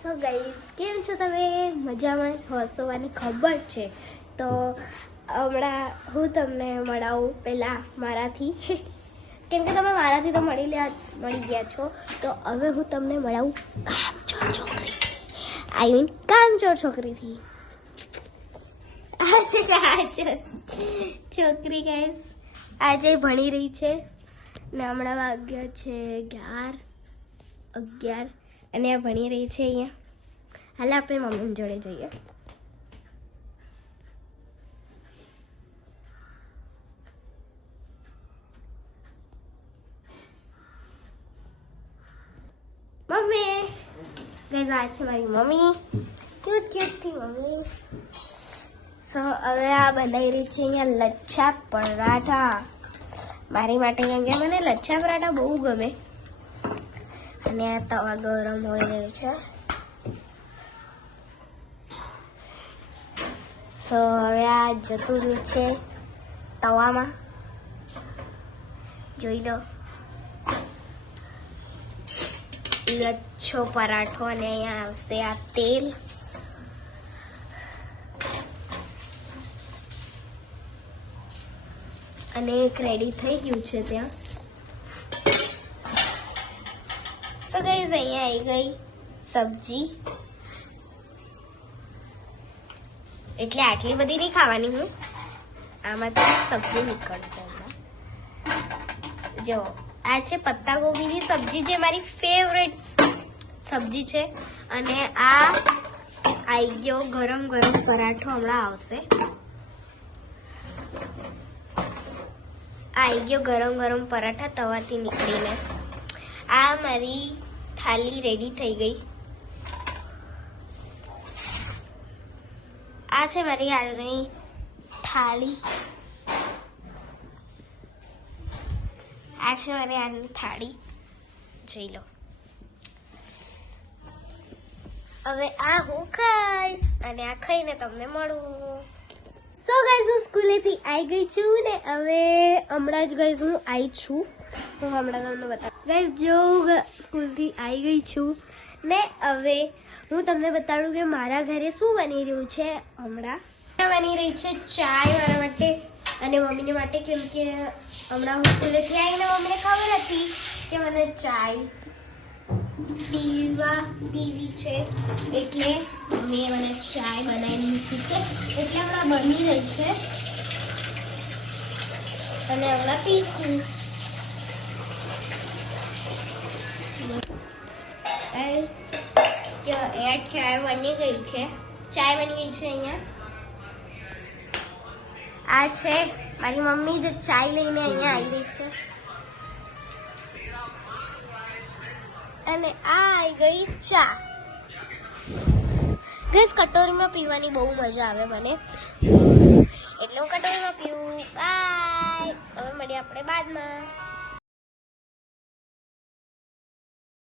So guys, કેમ છો તમે? મજામાં હશો અને ખબર છે. તો હમણાં હું તમને મળાવું પહેલાં મારાથી, કેમ કે તમે મારાથી તો મળી ગયા છો. તો હવે હું તમને મળાવું કામચોર છોકરીથી, આઈ મીન કામચોર છોકરીથી. છોકરી ગાઈઝ આજે ભણી રહી છે ને હમણાં વાગ્યા છે 11 અને આ ભણી રહી છે અહીંયા. હાલ આપણે મમ્મી જોડે જઈએ. મમ્મી ગાઈઝ આ છે મારી મમ્મી, ક્યુટ થી મમ્મી. સો હવે આ બનાવી રહી છે અહીંયા લચ્છા પરાઠા. મારી માટે અહીંયા મને લચ્છા પરાઠા બહુ ગમે અને આ તવા ગરમ હોય રહ્યો છે. સો હવે આ જતું રહ્યું છે તવામાં, જોઈ લો લચ્છો પરાઠો અને અહીંયા આવશે આ તેલ. અને એક રેડી થઈ ગયું છે ત્યાં. તો ગાઈઝ અહીંયા આવી ગઈ સબ્જી. એટલે આટલી બધી નહીં ખાવાની હું, આમાંથી સબ્જી નીકળશે. જો આ છે પત્તા ગોબીની સબ્જી, જે મારી ફેવરેટ સબ્જી છે. અને આ આવી ગયો ગરમ ગરમ પરાઠો, હમણાં આવશે. આવી ગયો ગરમ ગરમ પરાઠા તવાથી નીકળીને. આ મારી થાળી રેડી થઈ ગઈ. આ છે મારી આજની થાળી. આ છે મારી આજની થાળી, જોઈ લો. હવે આ હું ખાઈશ અને આ ખાઈને તમને મળું. સો ગાઈઝ, હું સ્કૂલેથી આવી ગઈ છું ને હવે હમણાં જ ગાઈઝ હું આવી છું. હું હમણાં તમને બતાવું ગાઈઝ, જો સ્કૂલથી આવી ગઈ છું ને હવે હું તમને બતાડું કે મારા ઘરે શું બની રહ્યું છે. હમણાં બની રહી છે ચાય મારા માટે અને મમ્મીને માટે, કેમ કે હમણાં હું સ્કૂલેથી આવીને મમ્મીને ખબર હતી કે મને ચાય પીવી છે, એટલે મેં મને ચાય બનાવીને મૂકી છે. એટલે હમણાં બની રહી છે અને હમણાં પીશું. ચાય બની ગઈ છે. ચાય બની ગઈ છે. અહીંયા આ છે મારી મમ્મી જે ચાય લઈને અહીંયા આવી રહી છે. અને આ આવી ગઈ ચા. ગઈસ કટોરીમાં પીવાની બહુ મજા આવે મને, એટલે હું કટોરીમાં પીવું. બાય, હવે મળીએ આપણે બાદમાં.